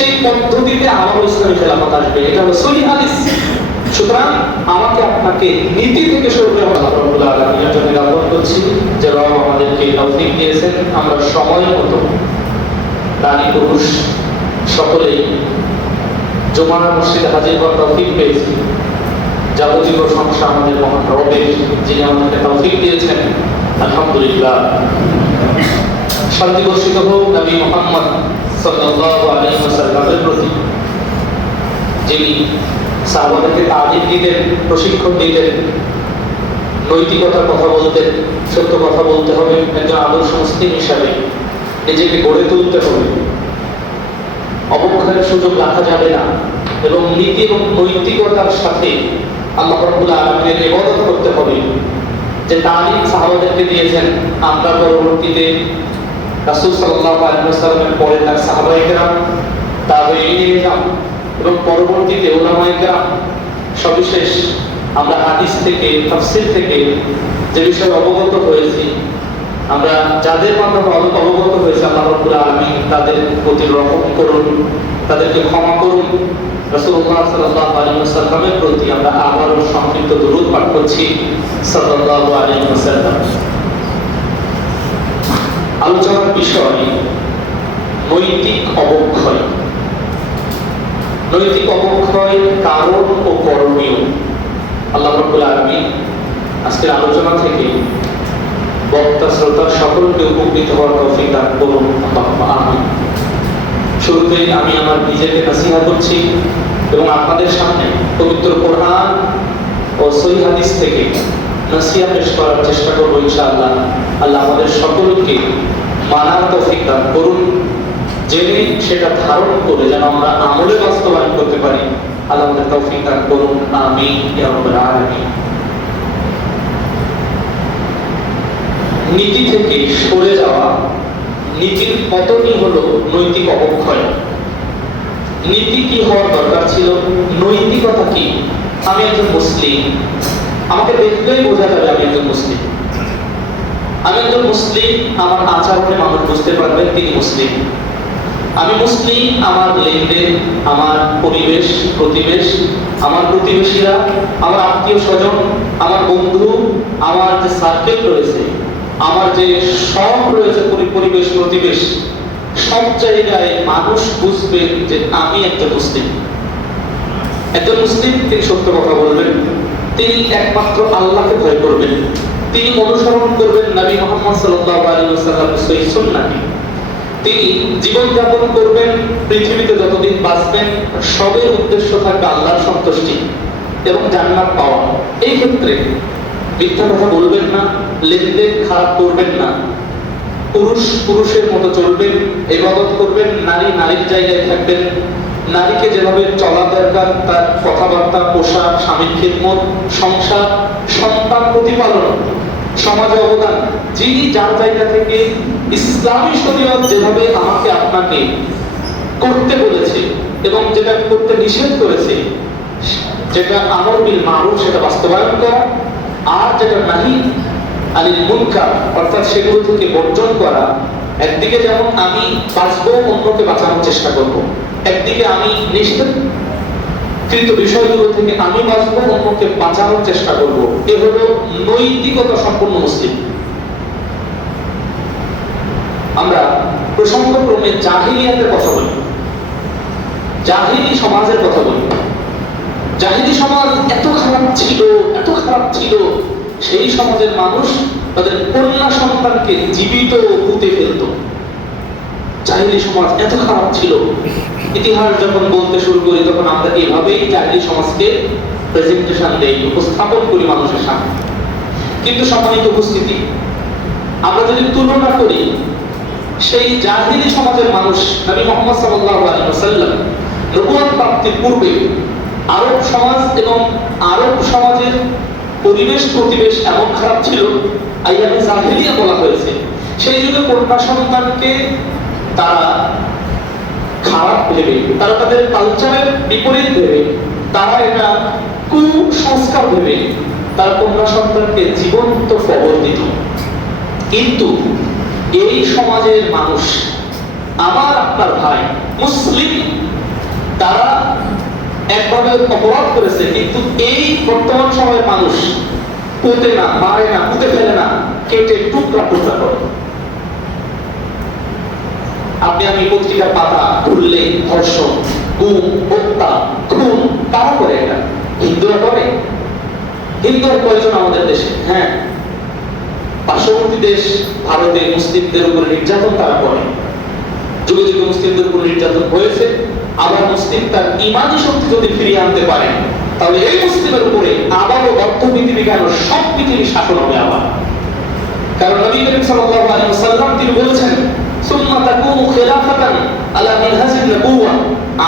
সেই পদ্ধতিতে আবারও ইসলামী খেলাফত আসবে। এটা হলো সহিহ হাদিস। সুতরাং আমাকে আপনাকে নীতি থেকে সরে আল্লাহ রাব্বুল আলামিনের জন্য আবেদন করছি যে রব আমাদেরকে তৌফিক দিয়েছেন, আমরা সময় মতো নারী পুরুষ সকলেই জুমার মসজিদে হাজির হওয়ার তৌফিক পেয়েছি। যাবতীয় প্রশংসা আমাদের মহান রবের, যিনি আমাদেরকে তৌফিক দিয়েছেন, আলহামদুলিল্লাহ। শান্তি বর্ষিত হোক নবী মুহাম্মদ সাল্লাল্লাহু আলাইহি ওয়াসাল্লামের প্রতি, যিনি সাহাবাদেরকে তালিম দিতেন, প্রশিক্ষণ দিতেন, নৈতিকতার কথা বলতেন, সত্য কথা বলতে হবে, একজন আদর্শ মুসলিম হিসাবে নিজেকে গড়ে তুলতে হবে, অবক্ষয়ের সুযোগ রাখা যাবে না, এবং নীতি এবং নৈতিকতার সাথে আল্লাহ রাব্বুল আলামিনের ইবাদত করতে হবে। যে তালিম সাহাবাদেরকে দিয়েছেন, আমরা পরবর্তীতে রাসূল সাল্লাল্লাহু আলাইহি ওয়াসাল্লামের পরে তার সাহাবায়ে কেরাম, তাবেঈন এবং পরবর্তীতে উলামায়ে কেরাম, সবিশেষ আমরা হাদিস থেকে, তাফসীর থেকে যে বিষয়ে অবগত হয়েছি, আমরা যাদের মাধ্যমে অবগত হয়েছে, আল্লাহ রাব্বুল আলামিন তাদের প্রতি রহম করুন, তাদেরকে ক্ষমা করুন। রাসূলুল্লাহ সাল্লাল্লাহু আলাইহি ওয়াসাল্লামের প্রতি আমরা আবারও সংক্ষিপ্ত দুরূদ পাঠ করছি, সাল্লাল্লাহু আলাইহি ওয়াসাল্লাম। আলোচনার বিষয় নৈতিক অবক্ষয়। নৈতিক অবক্ষয় কারণ ও করণীয়। আল্লাহ রাব্বুল আলামিন আজকের আলোচনা থেকে বক্তা শ্রোতা সকলকে উপকৃত হওয়ার তৌফিক দান করুন, আল্লাহুম্মা আমিন। শুরুতেই আমি আমার নিজেকে নসিহত করছি এবং আপনাদের সামনে পবিত্র কোরআন ও সহিহ হাদিস থেকে নসিহত পেশ করার চেষ্টা করব ইনশাআল্লাহ। আল্লাহ আমাদের সকলকে মানার তৌফিক দান করুন, জেনে সেটা ধারণ করে যেন আমরা আমলে বাস্তবায়ন করতে পারি। আল্লাহ আমাদের তৌফিক দান করুন, আমিন ইয়া রাব্বাল আলামিন। নীতি থেকে সরে যাওয়া, নীতির পতনই হলো নৈতিক অবক্ষয়। নীতি কি হওয়ার দরকার ছিল? নৈতিকতা কি? আমি একজন মুসলিম, আমাকে দেখলেই বোঝা যাবে আমি একজন মুসলিম। আমি একজন মুসলিম, আমার আচরণে মানুষ বুঝতে পারবেন তিনি মুসলিম। আমি মুসলিম, আমার লেনদেন, আমার পরিবেশ প্রতিবেশ, আমার প্রতিবেশীরা, আমার আত্মীয় স্বজন, আমার বন্ধু, আমার যে সার্কেল রয়েছে, আমার যে সব রয়েছে, পরিবেশ প্রতিবেশ, সব জায়গায় মানুষ বুঝবে যে আমি একজন মুসলিম। একজন মুসলিম তিনি সত্য কথা বলবেন, তিনি একমাত্র আল্লাহকে ভয় করবেন, তিনি অনুসরণ করবেন নবী মুহাম্মদ সাল্লাল্লাহু আলাইহি ওয়াসাল্লামের সহিহ সুন্নাহকে, তিনি জীবন যাপন করবেন, পৃথিবীতে যতদিন বাঁচবেন সবের উদ্দেশ্য থাকবে আল্লাহর সন্তুষ্টি এবং জান্নাত পাওয়া। এই ক্ষেত্রে মিথ্যা কথা বলবেন না, লেনদেন খারাপ করবেন না, পুরুষ পুরুষের মতো চলবেন, ইবাদত করবেন, নারী নারীর জায়গায় থাকবেন, নারীকে যেভাবে চলা দরকার তার কথাবার্তা, পোশাক, স্বামীর খিদমত, সংসার, সন্তান প্রতিপালন, সমাজে অবদান, যিনি যার জায়গা থেকে ইসলামী শরীয়ত যেভাবে আমাকে আপনাকে করতে বলেছে এবং যেটা করতে নিষেধ করেছে, যেটা আমর বিল মারুফ সেটা বাস্তবায়ন করা, আর যেটা নাহি আনিল মুনকার অর্থাৎ সেগুলো থেকে বর্জন করা। একদিকে যেমন আমি বাঁচবো, অন্যকে বাঁচানোর চেষ্টা করব, একদিকে আমি নিষেধকৃত বিষয়গুলো থেকে আমি বাঁচবো, অন্যকে বাঁচানোর চেষ্টা করব। এ হলো নৈতিকতা সম্পন্ন মুসলিম। আমরা প্রসঙ্গক্রমে জাহিলিয়াতের কথা বলি, জাহিলি সমাজের কথা বলি। জাহিলি সমাজ এত খারাপ ছিল, এত খারাপ ছিল, সেই সমাজের মানুষ তাদের কন্যা সন্তানকে জীবিত পুঁতে ফেলত। জাহিলি সমাজ এত খারাপ ছিল। ইতিহাস যখন বলতে শুরু করি তখন আমরা এভাবেই জাহিলি সমাজকে প্রেজেন্টেশন দেই, উপস্থাপন করি মানুষের সামনে। কিন্তু সম্মানিত উপস্থিতি, আমরা যদি তুলনা করি সেই জাহিলি সমাজের মানুষ নবী মুহাম্মদ সাল্লাল্লাহু আলাইহি ওয়াসাল্লাম নবুয়ত প্রাপ্তির পূর্বে আরব সমাজ এবং আরব সমাজের পরিবেশ প্রতিবেশ এমন খারাপ ছিল, আইয়ামে জাহিলিয়া বলা হয়েছে। সেই যুগে কন্যা সন্তানকে তারা খারাপ ভেবে, তারা তাদের কালচারের বিপরীত ভেবে, তারা এটা কুসংস্কার ভেবে তার কন্যা সন্তানকে জীবন্ত কবর দিত। কিন্তু এই সমাজের মানুষ, আমার আপনার ভাই, মুসলিম তারা একভাবে অপরাধ করেছে, কিন্তু এই বর্তমান সময়ের মানুষ পুঁতে না, মারে না, পুঁতে ফেলে না, কেটে টুকরা টুকরা করে। আপনি আমি পত্রিকার পাতা খুললে ধর্ষণ, গুম, হত্যা, খুন কারা করে? এটা হিন্দুরা করে? হিন্দুর প্রয়োজন আমাদের দেশে? হ্যাঁ, পার্শ্ববর্তী দেশ ভারতে মুসলিমদের উপরে নির্যাতন তারা করে, যুগে যুগে মুসলিমদের উপর নির্যাতন হয়েছে। আবার মুসলিম তার ইমানি শক্তি যদি ফিরিয়ে আনতে পারে, তাহলে এই মুসলিমের উপরে আবারও অর্থ পৃথিবী কেন সব পৃথিবী শাসন হবে আবার। কারণ নবী করিম সাল্লাল্লাহু আলাইহি ওয়াসাল্লাম তিনি বলেছেন, সুম্মা তাকুনু খিলাফাতান আলা মিনহাজিন নবুওয়া,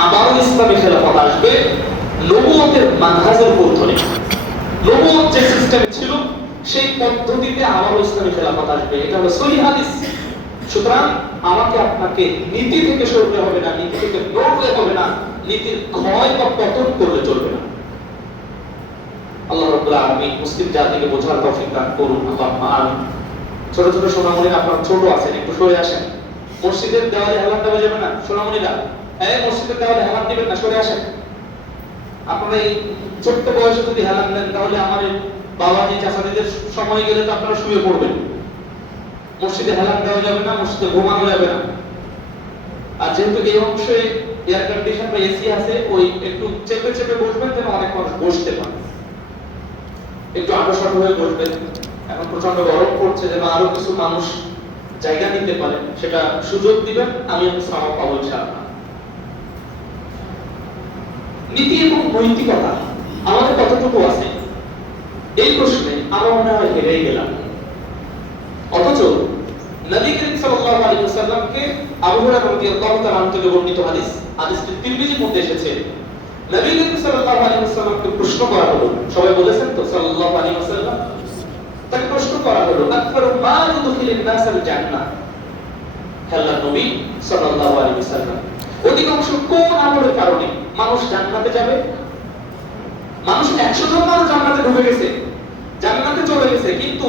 আবারও ইসলামী খেলাফত আসবে নবুয়তের মানহাজের উপর ধরে। নবুয়ত যে সিস্টেম ছিল সেই পদ্ধতিতে আবারও ইসলামী খেলাফত আসবে। এটা হলো সহিহ হাদিস। সুতরাং আমাকে আপনাকে নীতি থেকে সরতে হবে না, নীতি থেকে নড়লে হবে না, নীতির ক্ষয় বা পতন করলে চলবে না। আল্লাহ রাব্বুল আলামিন মুসলিম জাতিকে বোঝার তৌফিক দান করুন। আল্লাহুম্মা আমিন। ছোট ছোট সোনামণিরা, আপনারা ছোট আছেন, একটু সরে আসেন। মসজিদের দেওয়ালে হেলান দেওয়া যাবে না সোনামণিরা, এই মসজিদের দেওয়ালে হেলান দিবেন না, সরে আসেন। আপনারা এই ছোট্ট বয়সে যদি হেলান দেন, তাহলে আমার বাবাজি চাচাদের সময় গেলে তো আপনারা শুয়ে পড়বেন। মসজিদে হেলান দেওয়া যাবে না, মসজিদে ঘুমানো যাবে না। আর যেহেতু এই অংশে এয়ার কন্ডিশন বা এসি আছে, ওই একটু চেপে চেপে বসবেন, যেন অনেক মানুষ বসতে পারে। একটু আঁটোসাঁটো হয়ে বসবেন। এখন প্রচন্ড গরম পড়ছে, যেন আরো কিছু মানুষ জায়গা নিতে পারে, সেটা সুযোগ দিবেন। আমি সামাল পাবো ইনশাআল্লাহ। নীতি এবং নৈতিকতা আমাদের কতটুকু আছে, এই প্রশ্নে আমরা মনে হয় হেরেই গেলাম। অথচ নবী করিম সাল্লাল্লাহু আলাইহি ওয়াসাল্লামকে আবু হুরায়রা রাদিয়াল্লাহু তাআলা আনহু থেকে বর্ণিত হাদিসটি তিরমিজির মধ্যে এসেছে। নবী করিম সাল্লাল্লাহু আলাইহি ওয়াসাল্লামকে প্রশ্ন করা হলো, সবাই বলেছেন তো সাল্লাল্লাহু আলাইহি ওয়াসাল্লাম, তাকে প্রশ্ন করা হলো, আকবারু মা ইউদখিলুন নাস আল জান্নাহ, হে আল্লাহর নবী সাল্লাল্লাহু আলাইহি ওয়াসাল্লাম, অধিকাংশ কোন আমলের কারণে মানুষ জান্নাতে যাবে? মানুষ 100 জন মানুষ জান্নাতে ঢুকে গেছে, জান্নাতে চলে গেছে, কিন্তু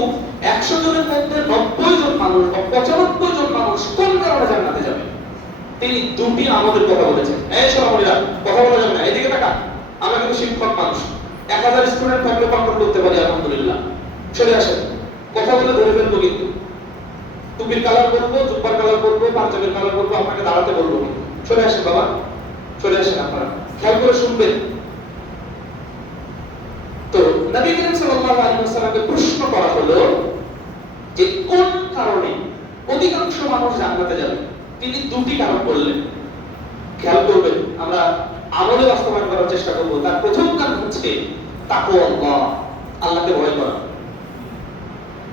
100 জনের মধ্যে 90 জন মানুষ বা 95 জন মানুষ কোন কারণে জান্নাতে যাবে? তিনি দুটি আমলের কথা বলেছেন। এই সোনামণিরা, কথা বলা যাবে না, এদিকে তাকা। আমরা কিন্তু শিক্ষক মানুষ, 1000 স্টুডেন্ট থাকলে কন্ট্রোল করতে পারি আলহামদুলিল্লাহ। চলে আসেন, কথা বলে ধরে ফেলবো কিন্তু। টুপির কালার করবো, জুব্বার কালার করবো, পাঞ্জাবির কালার করবো, আপনাকে দাঁড়াতে বলবো কিন্তু। চলে আসেন বাবা, চলে আসেন, আপনারা খেয়াল করে শুনবেন। তো নবী করিম সাল্লাল্লাহু আলাইহি ওয়াসাল্লামকে প্রশ্ন করা হলো যে কোন কারণে অধিকাংশ মানুষ জান্নাতে যাবে? তিনি দুটি কারণ বললেন। খেয়াল করবেন, আমরা আমলে বাস্তবায়ন করার চেষ্টা করব। তার প্রথম কারণ হচ্ছে তাকওয়াল্লাহ, আল্লাহকে ভয় করা।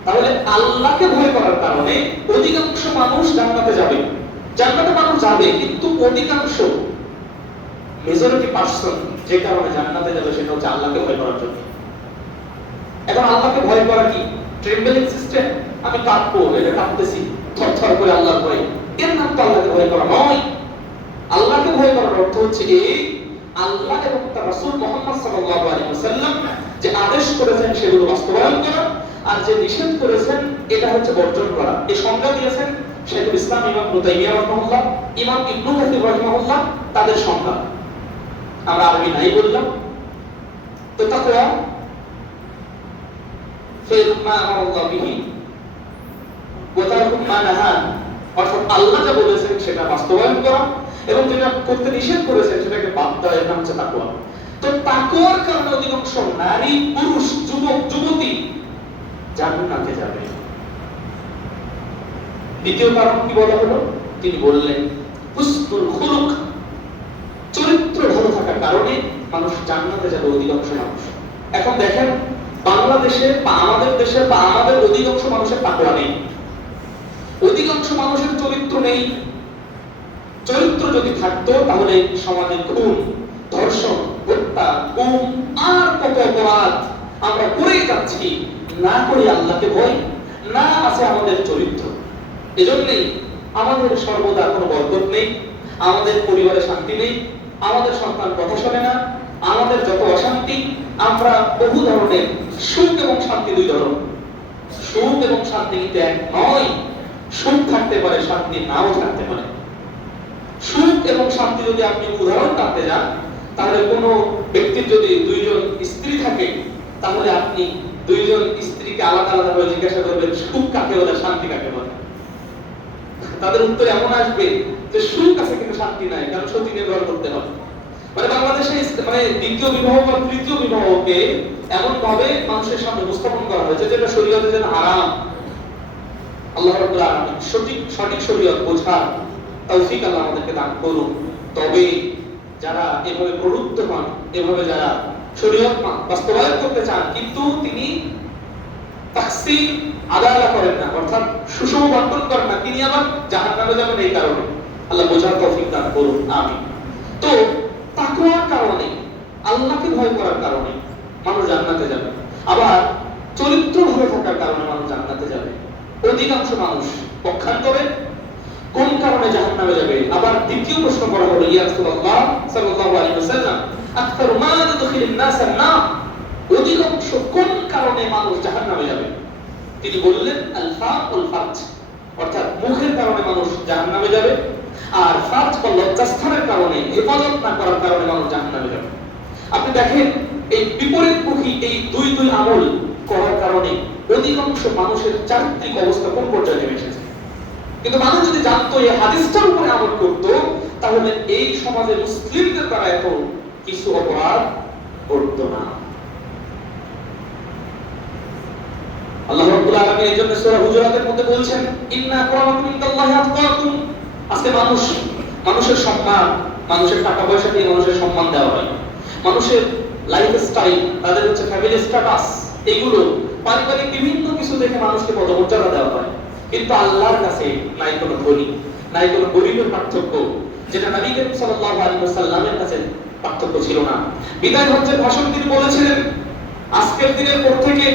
তাহলে আল্লাহকে ভয় করার কারণে অধিকাংশ মানুষ জান্নাতে যাবে। জান্নাতে মানুষ যাবে, কিন্তু অধিকাংশ মেজরিটি পারসন যে কারণে জান্নাতে যাবে সেটা হচ্ছে আল্লাহকে ভয় করার জন্য। এখন আল্লাহকে ভয় করা কি ট্রেম্বলিং সিস্টেম? আমি কাঁপবো, এটা কাঁপতেছি, থরথর করে আল্লাহর ভয়, এর নাম তো আল্লাহকে ভয় করা নয়। আল্লাহকে ভয় করার অর্থ হচ্ছে এই, আল্লাহ এবং তার রাসূল মুহাম্মদ সাল্লাল্লাহু আলাইহি ওয়াসাল্লাম যে আদেশ করেছেন সেগুলো বাস্তবায়ন করা, আর যে নিষেধ করেছেন এটা হচ্ছে বর্জন করা। এই সংজ্ঞা দিয়েছেন শাইখুল ইসলাম ইমাম ইবনে তাইমিয়া রাহিমাহুল্লাহ, ইমাম ইবনে কাসির রাহিমাহুল্লাহ, তাদের সংজ্ঞা আমরা আরবি নাই বললাম। তো তাকওয়া ফিল মা আমারাল্লাহ বিহি ওয়া তারকুম মা নাহা, অর্থাৎ আল্লাহ যা বলেছেন সেটা বাস্তবায়ন করা এবং যেটা করতে নিষেধ করেছেন সেটাকে বাদ দেওয়া, এর নাম হচ্ছে তাকওয়া। তো তাকওয়ার কারণে অধিকাংশ নারী, পুরুষ, যুবক, যুবতী জান্নাতে যাবে। দ্বিতীয় কারণ কি বলা হলো? তিনি বললেন হুসনুল খুলুক, চরিত্র ভালো থাকার কারণে মানুষ জান্নাতে যাবে অধিকাংশ মানুষ। এখন দেখেন, বাংলাদেশে বা আমাদের দেশে বা আমাদের অধিকাংশ মানুষের তাকওয়া নেই, অধিকাংশ মানুষের চরিত্র নেই। চরিত্র যদি থাকতো তাহলে সমাজে খুন, ধর্ষণ, হত্যা, গুম আর কত অপরাধ আমরা করেই যাচ্ছি, না করি আল্লাহকে ভয়, না আছে আমাদের চরিত্র। এজন্যই আমাদের সর্বদা কোনো বরকত নেই, আমাদের পরিবারে শান্তি নেই, আমাদের সন্তান কথা শোনে না, আমাদের যত অশান্তি। আমরা বহু ধরনের সুখ এবং শান্তি, দুই ধরনের, সুখ এবং শান্তি কিন্তু এক নয়। সুখ থাকতে পারে, শান্তি নাও থাকতে পারে। সুখ এবং শান্তি যদি আপনি উদাহরণ টানতে যান, তাহলে কোনো ব্যক্তির যদি দুইজন স্ত্রী থাকে, তাহলে আপনি দুইজন স্ত্রীকে আলাদা আলাদা ভাবে জিজ্ঞাসা করবেন সুখ কাকে বলে, শান্তি কাকে বলে। তাদের উত্তর এমন আসবে যে সুখ আছে কিন্তু শান্তি নাই, কারণ সতী নির্ভর করতে হবে। মানে বাংলাদেশে মানে দ্বিতীয় বিবাহ বা তৃতীয় বিবাহকে এমন ভাবে মানুষের সামনে উপস্থাপন করা হয়েছে যেটা শরীয়তে যেন হারাম। আল্লাহ রাব্বুল আলামিন সঠিক শরীয়ত বোঝার তৌফিক আল্লাহ আমাদেরকে দান করুন। তবে যারা এভাবে প্রলুব্ধ হন, এভাবে যারা শরীয়ত বাস্তবায়ন করতে চান কিন্তু তিনি তাকসীম আদালা করেন না, অর্থাৎ সুষম বন্টন করেন না, তিনি আবার জাহান্নামে যাবেন এই কারণে। আল্লাহ বোঝার তৌফিক দান করুন, আমিন। তো তাকওয়ার কারণে, আল্লাহকে ভয় করার কারণে মানুষ জান্নাতে যাবে, আবার চরিত্র ভালো থাকার কারণে মানুষ জান্নাতে যাবে। অধিকাংশ মানুষ পক্ষান্তরে কোন কারণে জাহান্নামে যাবে? আবার দ্বিতীয় প্রশ্ন করা হলো, ইয়া রাসূলুল্লাহ সাল্লাল্লাহু আলাইহি ওয়াসাল্লাম, আকতারু মা ইয়াদখিলুন নাস আন-নার, অধিকাংশ কোন কারণে মানুষ জাহান্নামে যাবে? তিনি বললেন আল ফাম ওয়াল ফারজ, অর্থাৎ মুখের কারণে মানুষ জাহান্নামে যাবে, আর ফারজ বা লজ্জাস্থানের কারণে, হেফাজত না করার কারণে মানুষ জাহান্নামে যাবে। আপনি দেখেন এই বিপরীতমুখী এই দুই আমল করার কারণে অধিকাংশ মানুষের চারিত্রিক অবস্থা কোন পর্যায়ে নেমে এসেছে। কিন্তু মানুষ যদি জানতো এই হাদিসটার উপরে আমল করত, তাহলে এই সমাজে মুসলিমদের দ্বারা এত কিছু অপরাধ ঘটতো না। আল্লাহ রাব্বুল আলামিন এই জন্য সূরা হুজুরাতের মধ্যে বলছেন, ইন্না আক্রামাকুম ইনদাল্লাহি আতকাকুম। আজকে মানুষের সম্মান, মানুষের টাকা পয়সা দিয়ে মানুষের সম্মান দেওয়া হয়, মানুষের লাইফস্টাইল, তাদের হচ্ছে ফ্যামিলি স্ট্যাটাস, এগুলো পারিবারিক বিভিন্ন কিছু দেখে মানুষকে পদমর্যাদা দেওয়া হয়। কিন্তু আল্লাহর কাছে নাই কোনো ধনী, নাই কোনো গরিবের পার্থক্য, যেটা নবী করিম সাল্লাল্লাহু আলাইহি ওয়াসাল্লামের কাছে পার্থক্য ছিল না। বিদায় হজ্জের ভাষণ তিনি বলেছিলেন, আজকের দিনের পর থেকে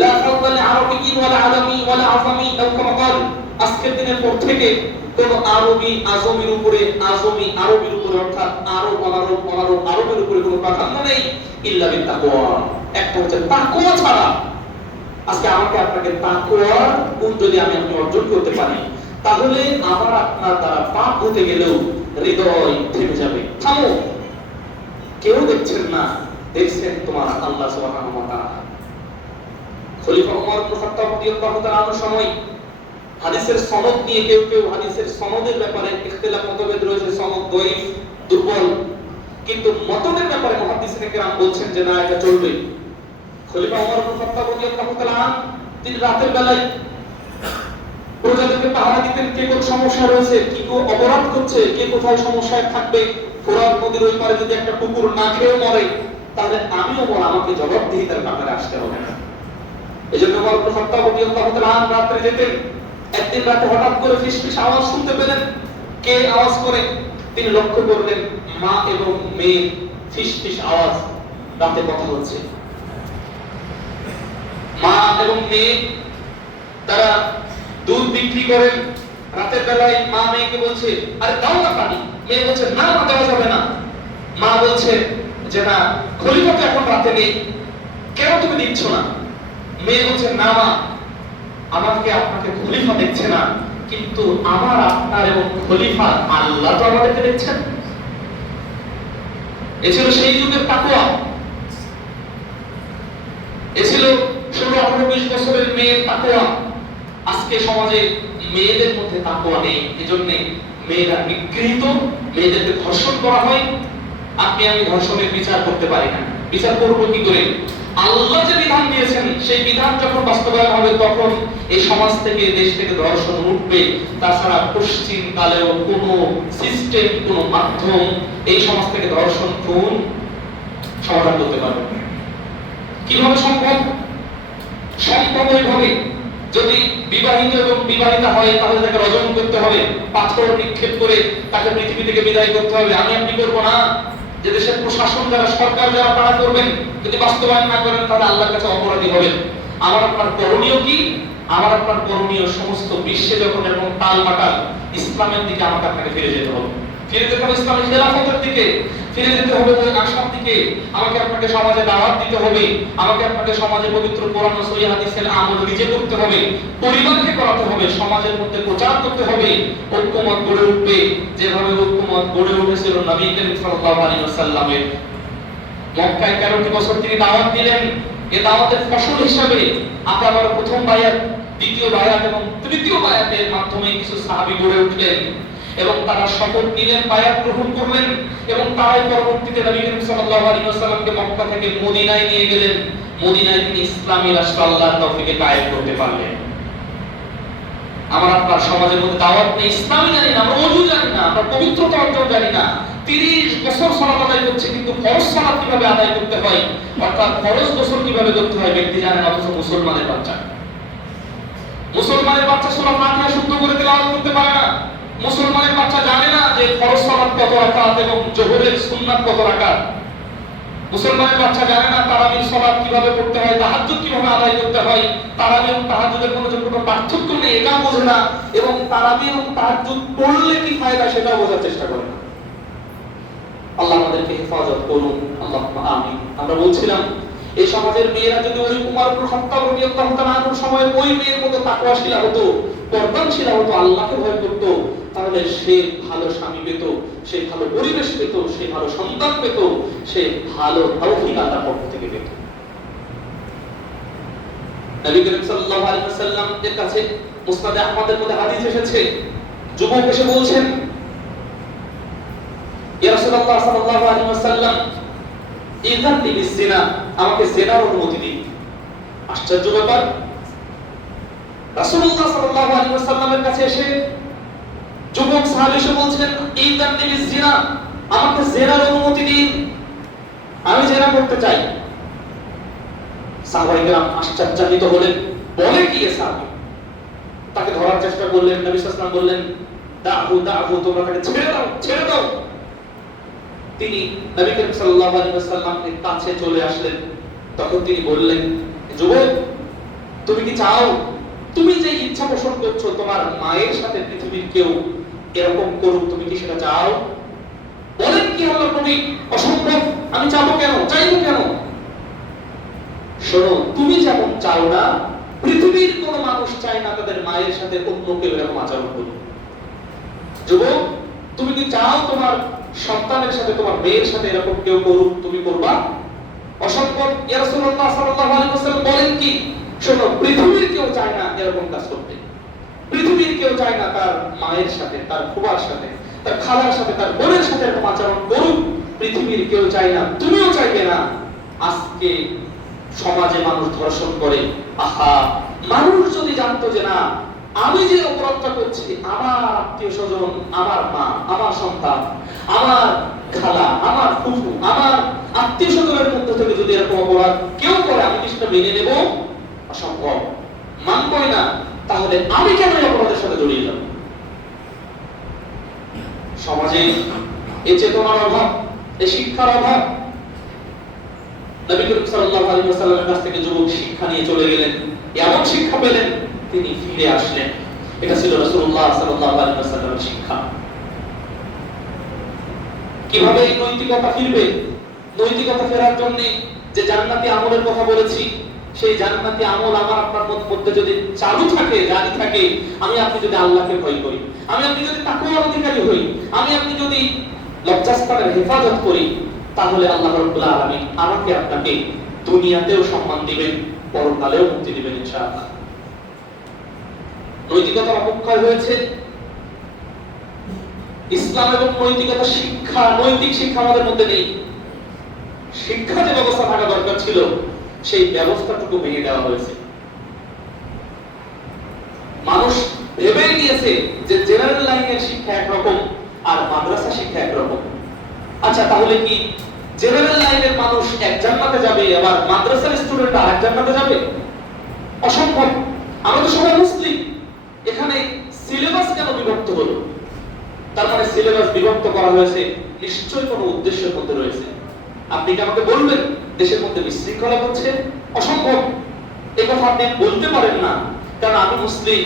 লা ফাদলা আরাবিয়্যিন ওয়ালা আলামি ওয়ালা আযামি আও কামা ক্বাল, আজকের দিনের পর থেকে কোন আরবি আজমির উপরে, আজমি আরবির উপরে, অর্থাৎ আরব অনারব আরবের উপরে কোনো প্রাধান্য নেই, ইল্লা বিত্তাকওয়া, একটা হচ্ছে তাকওয়া ছাড়া। আজকে আমাকে আপনাকে তাকওয়ার গুণ যদি আমি আপনি অর্জন করতে পারি, তাহলে আমার আপনার দ্বারা পাপ হতে গেলেও হৃদয় থেমে যাবে। থামো, কেউ দেখছেন না, দেখছেন তোমার আল্লাহ সুবহানাহু ওয়া তাআলা। খলিফা ওমর ইবনে খাত্তাব রাদিয়াল্লাহু তাআলার সময় হাদিসের সনদ নিয়ে কেউ হাদিসের সনদের ব্যাপারে ইখতিলাফ মতভেদ রয়েছে, সনদ দঈফ, দুর্বল, কিন্তু মতনের ব্যাপারে মুহাদ্দিসিনে কেরাম বলছেন যে না, এটা চলবে। খলিফা ওমর ইবনে খাত্তাব রাদিয়াল্লাহু তাআলা তিনি রাতের বেলায় প্রজাদেরকে পাহারা দিতেন, কে কোন সমস্যা রয়েছে, কি অপরাধ করছে, কে কোথায় সমস্যায় থাকবে। ফোরাত নদীর ওই পারে যদি একটা কুকুর না খেয়ে মরে, তাহলে আমি ওমর আমাকে জবাবদিহিতার ব্যাপারে আসতে হবে না। এজন্য ওমর ইবনে খাত্তাব রাদিয়াল্লাহু তাআলা রাতে যেতেন। একদিন রাতে হঠাৎ করে ফিসফিস আওয়াজ শুনতে পেলেন। কে আওয়াজ করে? তিনি লক্ষ্য করলেন মা এবং মেয়ের ফিসফিস আওয়াজ, রাতে কথা হচ্ছে। মা এবং মেয়ে তারা দুধ বিক্রি করেন। রাতের বেলায় মা মেয়েকে বলছে, আরে দাও না পানি। মেয়ে বলছে, না না, দেওয়া যাবে না। মা বলছে যে না, খলিফা তো এখন রাতে নেই, কেন তুমি দিচ্ছ না? মেয়ে বলছে, না মা, আমাকে আপনাকে খলিফা দেখছে না, কিন্তু আমার আপনার এবং খলিফা আল্লাহ তো আমাদেরকে দেখছেন। এ ছিল সেই যুগের তাকওয়া। এ ছিল 16-18-20 বছরের মেয়ের তাকওয়া। আজকে সমাজে মেয়েদের মধ্যে তাকওয়া নেই, এজন্য মেয়েরা নিগৃহীত, মেয়েদেরকে ধর্ষণ করা হয়। আপনি আমি ধর্ষণের বিচার করতে পারি না, বিচার করব কি করে? আল্লাহ যে বিধান দিয়েছেন, সেই বিধান যখন বাস্তবায়ন হবে, তখন এই সমাজ থেকে, দেশ থেকে ধর্ষণ উঠবে। তাছাড়া পশ্চিম কালেও কোনো সিস্টেম, কোনো মাধ্যম এই সমাজ থেকে ধর্ষণ খুন সমাধান করতে পারবে না। কিভাবে সম্ভব? সম্ভব এইভাবে, যদি বিবাহিত এবং বিবাহিতা হয়, তাহলে তাকে রজম করতে হবে, পাথর নিক্ষেপ করে তাকে পৃথিবী থেকে বিদায় করতে হবে। আমি আপনি করবো না। যে দেশের প্রশাসন যারা, সরকার যারা, তারা করবেন। যদি বাস্তবায়ন না করেন, তাহলে আল্লাহর কাছে অপরাধী হবেন। আমার আপনার করণীয় কি? আমার আপনার করণীয়, সমস্ত বিশ্বে যখন এরকম টালমাটাল, ইসলামের দিকে আমাকে আপনাকে ফিরে যেতে হবে। ফিরে যেতে হবে ইসলামের খেলাফতের দিকে, ফিরে যেতে হবে ওই আশার দিকে। আমাকে আপনাকে সমাজে দাওয়াত দিতে হবে, আমাকে আপনাকে সমাজে পবিত্র কোরআন ও সহিহ হাদিসের আমল নিজে করতে হবে, পরিবারকে করাতে হবে, সমাজের মধ্যে প্রচার করতে হবে। ঐক্যমত গড়ে উঠবে যেভাবে ঐক্যমত গড়ে উঠেছিল নবী করিম সাল্লাল্লাহু আলাইহি ওয়াসাল্লামের। মক্কায় 13টি বছর তিনি দাওয়াত দিলেন। এই দাওয়াতের ফসল হিসাবে আকাবার প্রথম বায়াত, দ্বিতীয় বায়াত এবং তৃতীয় বায়াতের মাধ্যমে কিছু সাহাবী গড়ে উঠলেন এবং তারা শপথ নিলেন, বায়াত গ্রহণ করলেন এবং তারাই পরবর্তীতে নবী করিম সাল্লাল্লাহু আলাইহি ওয়াসাল্লামকে মক্কা থেকে মদিনায় নিয়ে গেলেন। মদিনায় তিনি ইসলামী রাষ্ট্র আল্লাহর তৌফিকে কায়েম করতে পারলেন। আমার আপনার সমাজের মধ্যে দাওয়াত নেই, ইসলামই জানি না, আমরা ওযু জানি না, আমরা পবিত্রতা অর্জন জানি না। 30 বছর সালাত আদায় করছে কিন্তু ফরজ সালাত কিভাবে আদায় করতে হয়, অর্থাৎ ফরজ গোসল কিভাবে করতে হয় ব্যক্তি জানে না, অথচ মুসলমানের বাচ্চা সূরা ফাতিহা শুদ্ধ করে তেলাওয়াত করতে পারে না। মুসলমানের বাচ্চা জানে না যে ফরজ সালাত কত রাকাত এবং যোহরের সুন্নাত কত রাকাত। মুসলমানের বাচ্চা জানে না তারাবির সালাত কিভাবে পড়তে হয়, তাহাজ্জুদ কিভাবে আদায় করতে হয়। তারাবি এবং তাহাজ্জুদের কোনো পার্থক্য নেই এটাও বোঝে না, এবং তারাবি এবং তাহাজ্জুদ পড়লে কি ফায়দা সেটাও বোঝার চেষ্টা করে না। আল্লাহ আমাদেরকে হেফাজত করুন, আল্লাহুম্মা আমিন। আমরা বলছিলাম এই সমাজের মেয়েরা যদি ওই উমর ইবনে খাত্তাব রাদিয়াল্লাহু তাআলা আনহুর সময় ওই মেয়ের মতো তাকওয়াশীলা হতো, পর্দানশীলা হতো, আল্লাহকে ভয় করত, তাহলে সে ভালো স্বামী পেত, সে ভালো পরিবেশ পেত, সে ভালো সন্তান পেত, সে ভালো তৌফিক আল্লাহর পক্ষ থেকে পেত। নবী করিম সাল্লাল্লাহু আলাইহি ওয়াসাল্লাম এর কাছে মুসনাদে আহমদের মধ্যে হাদিস এসেছে, যুবক এসে বলছেন, ইয়া রাসূলুল্লাহ সাল্লাল্লাহু আলাইহি ওয়াসাল্লাম ইযান লি বিজিনা, আমাকে জিনার অনুমতি দিন। আশ্চর্য ব্যাপার, রাসূলুল্লাহ সাল্লাল্লাহু আলাইহি ওয়াসাল্লামের কাছে এসে যুবক সাহাবী এসে বলছেন, ইযান লি বিজিনা, আমাকে জিনার অনুমতি দিন, আমি জিনা করতে চাই। সাহাবায়ে কেরাম আশ্চর্যজনিত হলেন, বলে কি এ সাহাবী? তাকে ধরার চেষ্টা করলেন। নবী সাল্লাল্লাহু আলাইহি ওয়াসাল্লাম বললেন, দাহু, তোমরা তাকে ছেড়ে দাও। তিনি নবী করিম সাল্লাল্লাহু আলাইহি ওয়াসাল্লামের কাছে চলে আসলেন। তখন তিনি বললেন, যুবক, তুমি কি চাও, তুমি যে ইচ্ছা পোষণ করছো তোমার মায়ের সাথে পৃথিবীর কেউ এরকম করুক, তুমি কি সেটা চাও? বলেন কি আল্লাহর নবী, অসম্ভব, আমি চাবো কেন, চাইবো কেন? শোনো, তুমি যেমন চাও না, পৃথিবীর কোনো মানুষ চায় না তাদের মায়ের সাথে অন্য কেউ এরকম আচরণ করুক। যুবক, তুমি কি চাও তোমার সন্তানের সাথে তোমার মেয়ের সাথে এরকম কেউ করুক, তুমি করবা? অসম্ভব। ইয়া রাসূলুল্লাহ সাল্লাল্লাহু আলাইহি ওয়াসাল্লাম বলেন কি, শোনো, পৃথিবীর কেউ চায় না এরকম কাজ করতে। পৃথিবীর কেউ চায় না তার মায়ের সাথে, তার ফুফার সাথে, তার খালার সাথে, তার বোনের সাথে এরকম আচরণ করুক। পৃথিবীর কেউ চায় না, তুমিও চাইবে না। আজকে সমাজে মানুষ ধর্ষণ করে। আহা, মানুষ যদি জানতো যে না, আমি যে অপরাধটা করছি, আমার আত্মীয়-স্বজন, আমার মা, আমার সন্তান, আমার খালা, আমার ফুফু, আমার আত্মীয়-স্বজনের মধ্যে থেকে যদি এরকম অপরাধ কেউ করে, আমি কি সেটা মেনে নেব? অসম্ভব, মানবই না। তাহলে আমি কেন এই অপরাধের সাথে জড়িয়ে যাব? সমাজে এই চেতনার অভাব, এই শিক্ষার অভাব। নবী করিম সাল্লাল্লাহু আলাইহি ওয়াসাল্লামের কাছ থেকে যুবক শিক্ষা নিয়ে চলে গেলেন, এমন শিক্ষা পেলেন, তিনি ফিরে আসলেন। এটা ছিল রাসূলুল্লাহ সাল্লাল্লাহু আলাইহি ওয়াসাল্লামের শিক্ষা। কিভাবে এই নৈতিকতা ফিরবে? নৈতিকতা ফেরার জন্য যে জান্নাতি আমলের কথা বলেছি, সেই জান্নাতি আমল আমার আপনার মধ্যে যদি চালু থাকে, জারি থাকে, আমি আপনি যদি আল্লাহকে ভয় করি, আমি আপনি যদি তাকওয়ার অধিকারী হই, আমি আপনি যদি লজ্জাস্থানের হেফাজত করি, তাহলে আল্লাহ রাব্বুল আলামিন আমাকে আপনাকে দুনিয়াতেও সম্মান দিবেন, পরকালেও মুক্তি দিবেন ইনশাআল্লাহ। নৈতিকতার অবক্ষয় হয়েছে। ইসলাম এবং নৈতিকতা শিক্ষা, নৈতিক শিক্ষা আমাদের মধ্যে নেই। শিক্ষা যে ব্যবস্থা থাকা দরকার ছিল, সেই ব্যবস্থাটুকু ভেঙে দেওয়া হয়েছে। মানুষ ভেবে নিয়েছে যে জেনারেল লাইনের শিক্ষা একরকম আর মাদ্রাসা শিক্ষা একরকম। আচ্ছা, তাহলে কি জেনারেল লাইনের মানুষ এক জান্নাতে যাবে, আবার মাদ্রাসার স্টুডেন্ট আরেক জান্নাতে যাবে? অসম্ভব। আমরা তো সবাই মুসলিম, এখানে সিলেবাস কেন বিভক্ত হলো? তার মানে সিলেবাস বিভক্ত করা হয়েছে নিশ্চয়ই কোনো উদ্দেশ্যের মধ্যে রয়েছে। আপনি কি আমাকে বলবেন দেশের মধ্যে বিশৃঙ্খলা হচ্ছে? অসম্ভব, এই কথা আপনি বলতে পারেন না, কারণ আমি মুসলিম,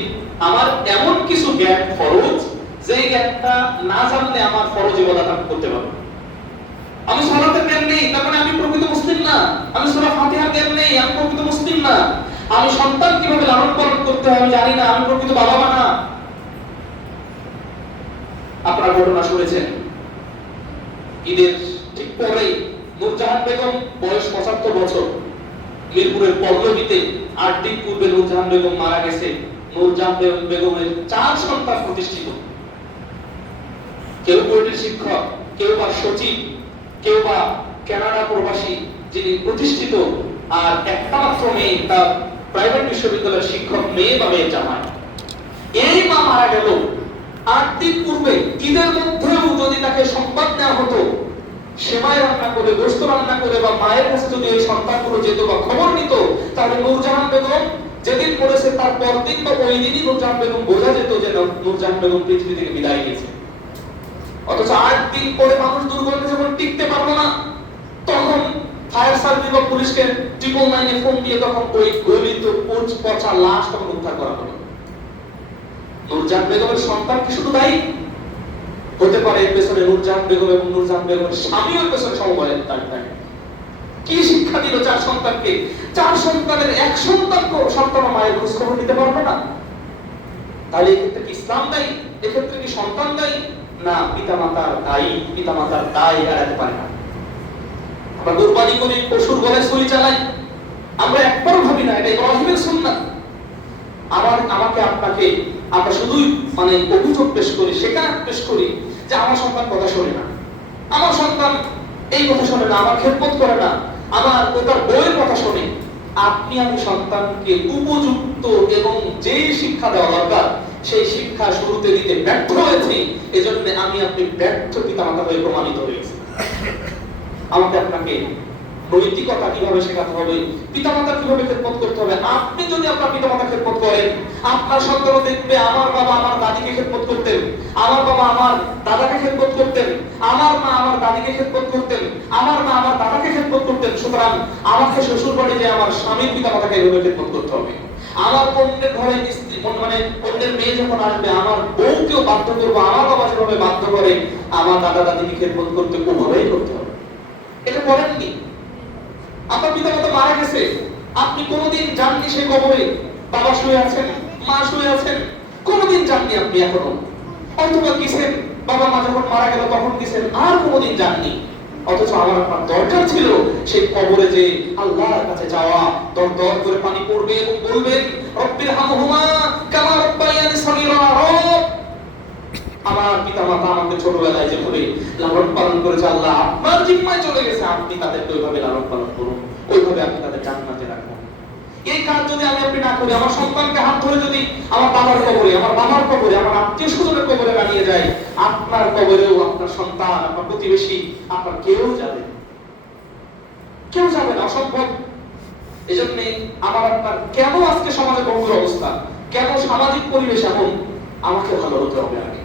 আমার এমন কিছু জ্ঞান ফরজ, যে জ্ঞানটা না জানলে আমার ফরজ ইবাদত আমি করতে পারবো। আমি সূরা ফাতিহার জ্ঞান নেই, আমি প্রকৃত মুসলিম না, আমি সন্তান কিভাবে লালন পালন করতে হয় আমি জানি না, আমি প্রকৃত বাবা মা না। আপনারা ঘটনা শুনেছেন, ঈদের ঠিক পরেই নূরজাহান বেগম বয়স ৭৫ বছর, মিরপুরের পল্লবীতে ৮ দিন পূর্বে নূরজাহান বেগম মারা গেছে। নূরজাহান বেগমের 4 সন্তান প্রতিষ্ঠিত, কেউ বোর্ডের শিক্ষক, কেউ বা সচিব, কেউ বা কানাডা প্রবাসী যিনি প্রতিষ্ঠিত, আর একটা মাত্র মেয়ে, তার প্রাইভেট বিশ্ববিদ্যালয়ের শিক্ষক, মেয়ে বা মেয়ের জামাই। এই মা মারা গেল ৮ দিন পূর্বে। ঈদের মধ্যেও যদি তাকে সংবাদ দেওয়া হতো, সেমাই রান্না করে, গোশত রান্না করে, বা মায়ের কাছে যদি ওই সন্তানগুলো যেত বা খবর নিত, তাহলে নূরজাহান বেগম যেদিন পড়েছে তার পরদিন বা ওই দিনই নূরজাহান বেগম বোঝা যেত যে নূরজাহান বেগম পৃথিবী থেকে বিদায় নিয়েছে। অথচ ৮ দিন পরে মানুষ দুর্গন্ধে যখন টিকতে পারলো না, তখন ফায়ার সার্ভিস বা পুলিশকে 999 ফোন দিয়ে তখন ওই গলিত পচা লাশ তখন উদ্ধার করা হলো। নূরজাহান বেগমের সন্তান কি শুধু দায়ী হতে পারে এর পেছনে? নূরজাহান বেগম এবং নূরজাহান বেগমের স্বামীর পেছনে সমবয়ের দায়ী। কি শিক্ষা দিল 4 সন্তানকে? 4 সন্তানের এক সন্তান মায়ের খোঁজ খবর নিতে পারবে না। তাহলে এক্ষেত্রে কি ইসলাম দায়ী? এক্ষেত্রে কি সন্তান দায়ী? না, পিতামাতার দায়ী। পিতামাতার দায় এড়াতে পারে না। আমরা কুরবানি করি, পশুর গলায় ছুরি চালাই, আমরা একবারও ভাবি না এটা ইব্রাহিমের সুন্নাত। আমাকে আপনাকে আমরা শুধুই অভিযোগ পেশ করি, সেখানে পেশ করি যে আমার সন্তান কথা শোনে না, আমার সন্তান এই কথা শোনে না, আমার খেদমত করে না, আমার তার বউয়ের কথা শোনে। আপনি আমি সন্তানকে উপযুক্ত এবং যে শিক্ষা দেওয়া দরকার সেই শিক্ষা শুরুতে দিতে ব্যর্থ হয়েছি, এজন্য আমি আপনি ব্যর্থ পিতামাতা হয়ে প্রমাণিত হয়েছি। আমাকে আপনাকে নৈতিকতা কিভাবে শেখাতে হবে, পিতামাতা কিভাবে খেদমত করতে হবে। আপনি যদি আপনার পিতামাতা খেদমত করেন, আপনার সন্তানও দেখবে আমার বাবা আমার দাদিকে খেদমত করতেন, আমার বাবা আমার দাদাকে খেদমত করতেন, আমার মা আমার দাদিকে খেদমত করতেন, আমার মা আমার দাদাকে খেদমত করতেন। সুতরাং আমাকে শ্বশুর বাড়ি যে আমার স্বামীর পিতামাতাকে এইভাবে খেদমত করতে হবে। আমার অন্যের ঘরে স্ত্রী অন্যের মেয়ে যখন আসবে, আমার বউকেও বাধ্য করবো আমার বাবা যেভাবে বাধ্য করে আমার দাদা দাদিকে খেদমত করতে, ওভাবেই করতে হবে। এটা করেননি। আপনার পিতামাতা মারা গেছে, আপনি কোনোদিন জাননি সেই কবরে বাবা শুয়ে আছেন, মা শুয়ে আছেন, কোনোদিন জাননি আপনি এখনো। অথবা গেছেন, বাবা মা যখন মারা গেল তখন গেছেন, আর কোনোদিন জাননি। অথচ আমার আপনার দরকার ছিল সেই কবরে যে আল্লাহর কাছে যাওয়া, দর দর করে পানি পড়বে এবং বলবেন রব্বির হামহুমা কামা রাব্বায়ানি সগীরা। আমার পিতামাতা আমাকে ছোটবেলায় যেভাবে লালন পালন করেছে, আল্লাহ আপনার জিম্মায় চলে গেছে, আপনি তাদেরকে ওইভাবে লালন পালন করুন, ওইভাবে আপনি তাদের জান্নাতে রাখুন। এই কাজ যদি আমি আপনি না করি, আমার সন্তানকে হাত ধরে যদি আমার বাবার কবরে, আমার বাবার কবরে, আমার আত্মীয় স্বজনের কবরে বানিয়ে যায়, আপনার কবরেও আপনার সন্তান, আপনার প্রতিবেশী, আপনার কেউ যাবে না, অসম্ভব। এজন্য আমার আপনার কেন আজকে সমাজে বহুর অবস্থা, কেন সামাজিক পরিবেশ এমন? আমাকে ভালো হতে হবে আগে।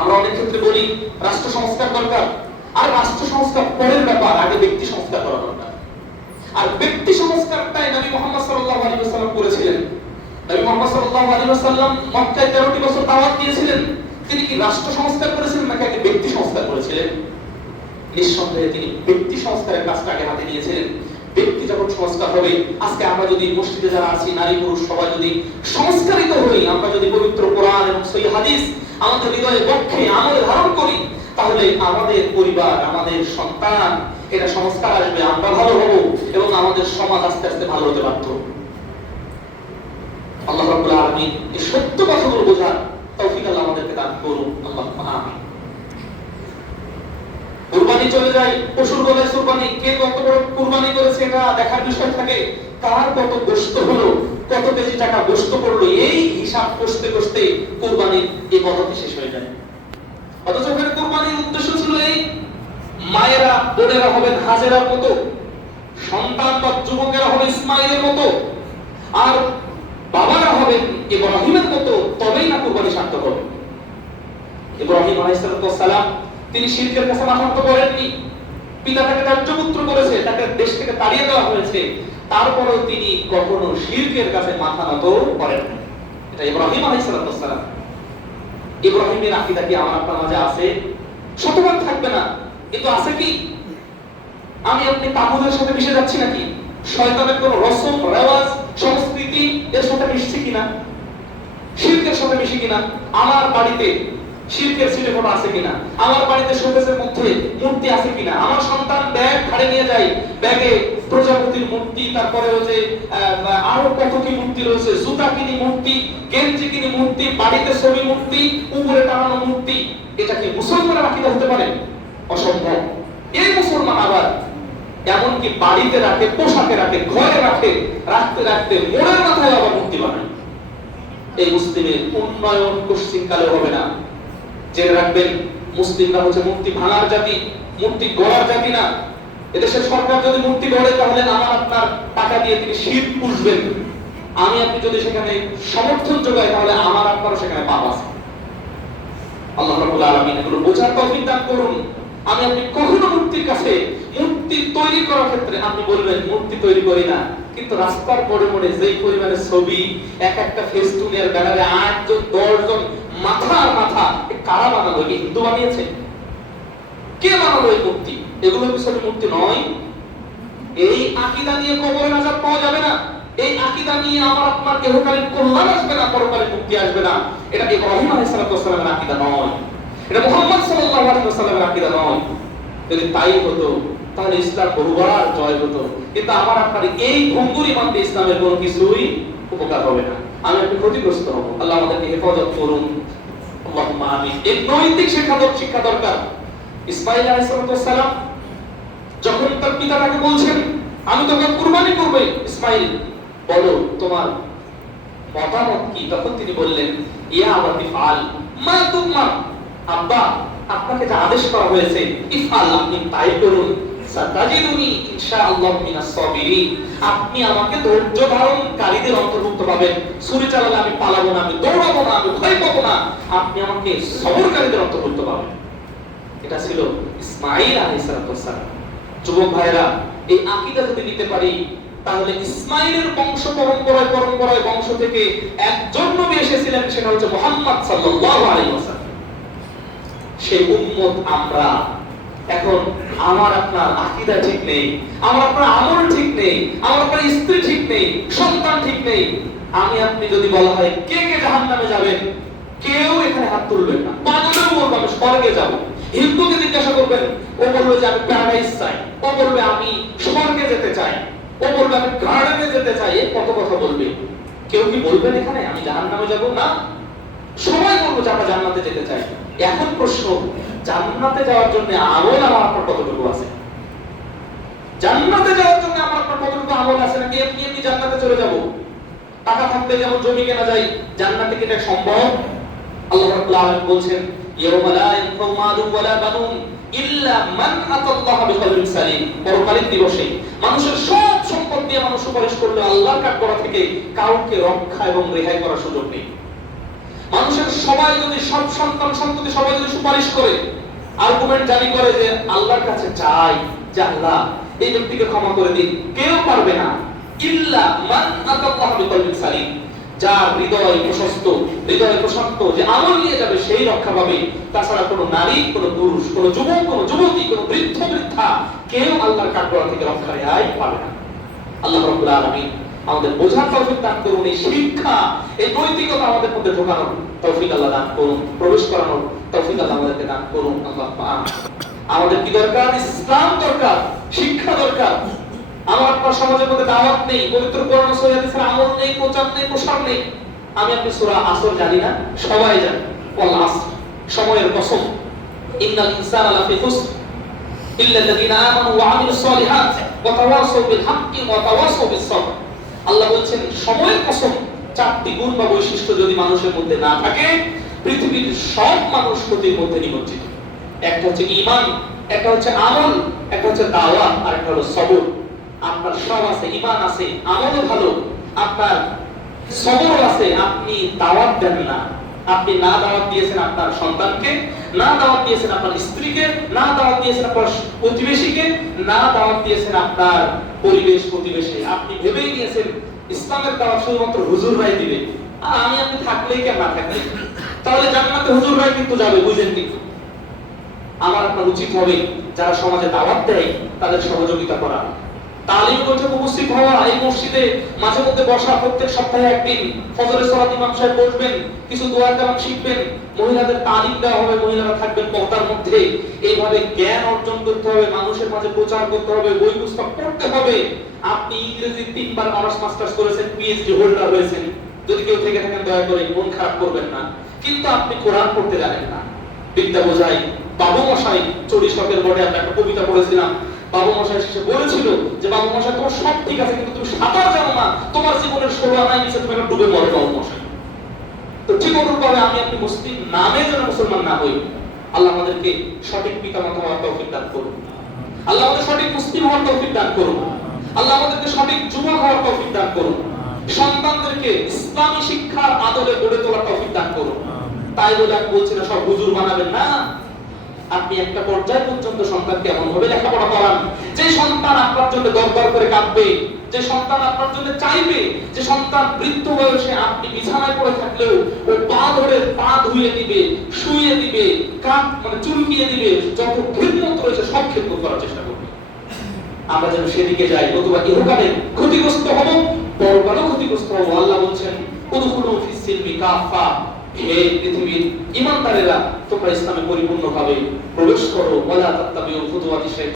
আমরা অনেক ক্ষেত্রে বলি রাষ্ট্র সংস্কার দরকার, আর রাষ্ট্র সংস্কার পরের ব্যাপার, আগে ব্যক্তি সংস্কার করা দরকার। আর ব্যক্তি সংস্কারটাই নবী মুহাম্মদ সাল্লাল্লাহু আলাইহি ওয়াসাল্লাম করেছিলেন। নবী মুহাম্মদ সাল্লাল্লাহু আলাইহি ওয়াসাল্লাম মক্কায় 13টি বছর দাওয়াত দিয়েছিলেন। তিনি কি রাষ্ট্র সংস্কার করেছিলেন নাকি আগে ব্যক্তি সংস্কার করেছিলেন? নিঃসন্দেহে তিনি ব্যক্তি সংস্কারের কাজটা আগে হাতে নিয়েছিলেন। ব্যক্তি যখন সংস্কার হবে, আজকে আমরা যদি মসজিদে যারা আছি, নারী পুরুষ সবাই যদি সংস্কারিত হই, আমরা যদি পবিত্র কোরআন এবং সহিহ হাদিস আমাদের হৃদয়ে বক্ষে আমলে ধারণ করি, তাহলে আমাদের পরিবার, আমাদের সন্তান, এটা সংস্কার আসবে, আমরা ভালো হব এবং আমাদের সমাজ আস্তে আস্তে ভালো হতে বাধ্য। আল্লাহ রাব্বুল আলামিন এই সত্য কথাগুলো বোঝার তৌফিক আল্লাহ আমাদেরকে দান করুন। আল্লাহুম্মা আমিন। কুরবানি চলে যায়, পশুর গলায় কুরবানি, কে কত বড় কুরবানি করেছে এটা দেখার বিষয় থাকে, কার কত গোশত হলো, কত কেজি টাকা গোশত পড়লো, এই হিসাব কষতে কষতে কুরবানির এই পদ্ধতি শেষ হয়ে যায়। অথচ ওখানে কুরবানির উদ্দেশ্য ছিল এই, মায়েরা বোনেরা হবেন হাজেরার মতো, সন্তান বা যুবকেরা হবে ইসমাইলের মতো, আর বাবারা হবেন ইব্রাহিমের মতো, তবেই না কুরবানি সার্থক হবে। ইব্রাহিম আলাইহিস সালাম তিনি শিরকের কাছে মাথা নত করেননি। পিতা তাকে ত্যায্যপুত্র করেছে, তাকে দেশ থেকে তাড়িয়ে দেওয়া হয়েছে, তারপরেও তিনি কখনো শিরকের কাছে মাথা নত করেননি। এটা ইব্রাহিম আলাইহিস সালাম। ইব্রাহিমের আকীদা কি আমার আপনার মাঝে আছে? শতভাগ থাকবে না, কিন্তু আছে কি? আমি আপনি তাগুতের সাথে মিশে যাচ্ছি নাকি? শয়তানের কোন রসম রেওয়াজ সংস্কৃতি এর সাথে মিশছি কিনা? শিরকের সাথে মিশি কিনা? আমার বাড়িতে শিরকের সিনেমা আছে কিনা? আমার বাড়িতে শোকেসের মধ্যে মূর্তি আছে কিনা? আমার সন্তান ব্যাগ ঘাড়ে নিয়ে যায়, ব্যাগে প্রজাপতির মূর্তি, তারপরে হচ্ছে আরো কত কি মূর্তি রয়েছে, জুতা কিনি মূর্তি, গেঞ্জি কিনি মূর্তি, বাড়িতে ছবি মূর্তি, উপরে টানানো মূর্তি। এটা কি মুসলমানের আকীদা হতে পারে? অসম্ভব। এই মুসলমান আবার এমনকি বাড়িতে রাখে, পোশাকে রাখে, ঘরে রাখে, রাখতে রাখতে মোড়ের মাথায় আবার মূর্তি বানায়। এই মুসলিমের উন্নয়ন কোশ্চিনকালে হবে না। জেনে রাখবেন, মুসলিমরা হচ্ছে মূর্তি ভাঙার জাতি, মূর্তি গড়ার জাতি না। এদেশের সরকার যদি মূর্তি গড়ে তাহলে আমার আপনার টাকা দিয়ে তিনি শিল্প পুষবেন। আমি আপনি যদি সেখানে সমর্থন যোগাই তাহলে আমার আপনারও সেখানে পাপ আছে। আল্লাহ রাব্বুল আলামিন এগুলো বোঝার তৌফিক দান করুন। আমি আপনি কখনো মূর্তির কাছে, মূর্তি তৈরি করার ক্ষেত্রে আপনি বলবেন মূর্তি তৈরি করি না, কিন্তু রাস্তার মোড়ে মোড়ে যেই পরিমাণে ছবি, এক একটা ফেস্টুনের ব্যানারে 8 জন 10 জন মাথার মাথা, কারা বানালো? হিন্দু বানিয়েছে? কে বানালো এই মূর্তি? এগুলো কি সব মূর্তি নয়? এই আকীদা নিয়ে কবরে নাজাত পাওয়া যাবে না। এই আকীদা নিয়ে আমার আপনার ইহকালীন কল্যাণ আসবে না, পরকালীন মুক্তি আসবে না। এটা ইব্রাহিম আলাইহিস সালামের আকীদা নয়, এটা মুহাম্মদ সাল্লাল্লাহু আলাইহি ওয়াসাল্লামের আকীদা নয়। যদি তাই হতো তাহলে ইসলাম বহুবার জয় হতো। কিন্তু আমার আপনার এই ভঙ্গুর ইমানতে ইসলামের কোনো কিছুই উপকার হবে না, আমি আপনি ক্ষতিগ্রস্ত হব। আল্লাহ আমাদেরকে হেফাজত করুন, আল্লাহুম্মা আমিন। এই নৈতিক শিক্ষা দরকার। ইসমাঈল আলাইহিস সালাম যখন তার পিতা তাকে বলছেন আমি তোকে কুরবানি করব, ইসমাঈল বলো তোমার মতামত কি? তখন তিনি বললেন ইয়া আবাতি ফাল মা তুমার, আব্বা আপনাকে যা আদেশ করা হয়েছে ইফআল, আপনি তাই করুন। সাতাজিদুনি ইনশাআল্লাহ মিনাস সাবিরিন, আপনি আমাকে ধৈর্য ধারণকারীদের অন্তর্ভুক্ত পাবেন। ছুরি চালালে আমি পালাবো না, আমি দৌড়াবো না, আমি ভয় পাবো না, আপনি আমাকে সবরকারীদের অন্তর্ভুক্ত পাবেন। এটা ছিল ইসমাঈল আলাইহিস সালাম। যুবক ভাইরা, এই আকীদা যদি নিতে পারি তাহলে ইসমাঈলের বংশ পরম্পরায় বংশ থেকে একজন নবী এসেছিলেন, সেটা হচ্ছে মুহাম্মদ সাল্লাল্লাহু আলাইহি ওয়াসাল্লাম। সেই উম্মত আমরা। এখন আমার আপনার আকীদা ঠিক নেই, আমার আপনার আমল ঠিক নেই, আমার আপনার স্ত্রী ঠিক নেই, সন্তান ঠিক নেই। আমি আপনি যদি বলা হয় কে কে জাহান্নামে যাবেন, কেউ এখানে হাত তুলবেন না। পাগলেও বলবে আমি স্বর্গে যাব। হিন্দুকে জিজ্ঞাসা করবেন, ও বলবে যে আমি প্যারাডাইস চাই, ও বলবে আমি স্বর্গে যেতে চাই, ও বলবে আমি গার্ডেনে যেতে চাই। এ কত কথা বলবে। কেউ কি বলবেন এখানে আমি জাহান্নামে যাব? না, সবাই বলবো যে আমরা জান্নাতে যেতে চাই। এখন প্রশ্ন, জান্নাতে যাওয়ার জন্য আমল আমার আপনার কতটুকু আছে? জান্নাতে যাওয়ার জন্য আমার আপনার কতটুকু আমল আছে? নাকি এমনি এমনি জান্নাতে চলে যাব? টাকা থাকলে যেমন জমি কেনা যায়, জান্নাতে কি এটা সম্ভব? আল্লাহ রাব্বুল আলামিন বলছেন ইয়াওমা লা ইয়ানফাউ মালুন ওয়ালা বানুন ইল্লা মান আতাল্লাহ বিকলবিন সালিম। পরকালীন দিবসে মানুষের সব সম্পদ দিয়ে মানুষ সুপারিশ করলে আল্লাহর কাঠগড়া থেকে কাউকে রক্ষা এবং রেহাই করার সুযোগ নেই। মানুষের সবাই যদি, সব সন্তান সন্ততি সবাই যদি সুপারিশ করে, আর্গুমেন্ট জারি করে যে আল্লাহর কাছে চাই যে আল্লাহ এই ব্যক্তিকে ক্ষমা করে দিন, কেউ পারবে না। ইল্লা মান আতাল্লাহ বিকলবিন সালিম, যার হৃদয় প্রশস্ত, হৃদয় প্রশান্ত, যে আমল নিয়ে যাবে সেই রক্ষা পাবে। তাছাড়া কোনো নারী, কোনো পুরুষ, কোনো যুবক, কোনো যুবতী, কোনো বৃদ্ধ বৃদ্ধা কেউ আল্লাহর কাঠগড়া থেকে রক্ষা রেহাই পাবে না। আল্লাহ রাব্বুল আলামিন আমাদের বোঝার তৌফিক দান করুন। এই শিক্ষা, এই নৈতিকতা আমাদের মধ্যে ঢোকানোর তৌফিক আল্লাহ দান করুন, প্রবেশ করানোর তৌফিক আল্লাহ আমাদেরকে দান করুন। আল্লাহ আমাদের কি দরকার? ইসলাম দরকার, শিক্ষা দরকার। আমার আপনার সমাজের মধ্যে দাওয়াত নেই, পবিত্র কোরআন ও সহিহ হাদিসের আমল নেই, প্রচার নেই, প্রসার নেই। আমি আপনি সূরা আসর জানি না, সবাই জানে ওয়াল আসর, সময়ের কসম, ইন্নাল ইনসানা লাফি খুসর ইল্লাল্লাযীনা আমানু ওয়া আমিলুস সলিহাত ওয়া তাওয়াসাউ বিল হাক্কি ওয়া তাওয়াসাউ বিস সবর। আল্লাহ বলছেন সময়ের কসম, চারটি গুণ বা বৈশিষ্ট্য যদি মানুষের মধ্যে না থাকে, পৃথিবীর সব মানুষ ক্ষতির মধ্যে নিমজ্জিত। একটা হচ্ছে ঈমান, একটা হচ্ছে আমল, একটা হচ্ছে দাওয়াত, আর একটা হলো সবর। আপনার সব আছে, ঈমান আছে, আমলও ভালো, আপনার সবর আছে, আপনি দাওয়াত দেন না। আপনি না দাওয়াত দিয়েছেন আপনার সন্তানকে, না দাওয়াত দিয়েছেন আপনার স্ত্রীকে, না দাওয়াত দিয়েছেন আপনার প্রতিবেশীকে, না দাওয়াত দিয়েছেন আপনার পরিবেশ প্রতিবেশী। আপনি ভেবেই নিয়েছেন ইসলামের দাওয়াত শুধুমাত্র হুজুররাই দিবে, আর আমি আপনি থাকলেই কেন না থাকলে, তাহলে জান্নাতে হুজুররাই কিন্তু যাবে, বুঝেন কিন্তু। আমার আপনার উচিত হবে যারা সমাজে দাওয়াত দেয় তাদের সহযোগিতা করা, তালিম বৈঠক উপস্থিত হওয়া, এই মসজিদে মাঝে মধ্যে বসা, প্রত্যেক সপ্তাহে একদিন ফজরের সালাত ইমাম সাহেব বসবেন, কিছু দোয়া কালাম শিখবেন, মহিলাদের তালিম দেওয়া হবে, মহিলারা থাকবেন পর্দার মধ্যে। এইভাবে জ্ঞান অর্জন করতে হবে, মানুষের মাঝে প্রচার করতে হবে, বই পুস্তক পড়তে হবে। আপনি ইংরেজি 3 বার অনার্স মাস্টার্স করেছেন, পিএইচডি হোল্ডার হয়েছেন, যদি কেউ থেকে থাকেন দয়া করে মন খারাপ করবেন না, কিন্তু আপনি কোরআন পড়তে জানেন না। বিদ্যা বোঝাই বাবু মশাই চড়িশকের বোর্ডে আমরা একটা কবিতা পড়েছিলাম, বাবু মশাই শেষে বলেছিল যে বাবু মশাই তোমার সব ঠিক আছে কিন্তু তুমি সাঁতার জানো না, তোমার জীবনের 16 আনায় নিচে তুমি একটা ডুবে মরো বাবু মশাই। তো ঠিক অনুরূপভাবে আমি আপনি মুসলিম নামে যেন মুসলমান না হই। আল্লাহ আমাদেরকে সঠিক পিতামাতা হওয়ার তৌফিক দান করুন, আল্লাহ আমাদের সঠিক মুসলিম হওয়ার তৌফিক দান করুন, আল্লাহ আমাদেরকে সঠিক যুবক হওয়ার তৌফিক দান করুন, সন্তানদেরকে ইসলামী শিক্ষার আদলে গড়ে তোলার তৌফিক দান করুন। তাই বলে আমি বলছি না সব হুজুর বানাবেন না, আপনি একটা পর্যায় পর্যন্ত সন্তানকে এমন ভাবে লেখাপড়া করান যে সন্তান আপনার জন্য দরবার করে কাঁদবে, যে সন্তান আপনার জন্য চাইবে, যে সন্তান বৃদ্ধ বয়সে আপনি বিছানায় পড়ে থাকলেও ও পা ধরে পা ধুয়ে দিবে, শুয়ে দিবে, কাঁধ মানে চুলকিয়ে দিবে, যত খিদমত রয়েছে সব খিদমত করার চেষ্টা করবে। আমরা যেন সেদিকে যাই, নতুবা ইহকালে ক্ষতিগ্রস্ত হব, পরকালেও ক্ষতিগ্রস্ত হব। আল্লাহ বলছেন উদখুলু ফিস সিলমি কাফা, হে পৃথিবীর ঈমানদারেরা তোমরা ইসলামে পরিপূর্ণভাবে প্রবেশ করো, ওয়ালা তাত্তাবিউ খুতুওয়াতি শাইতান।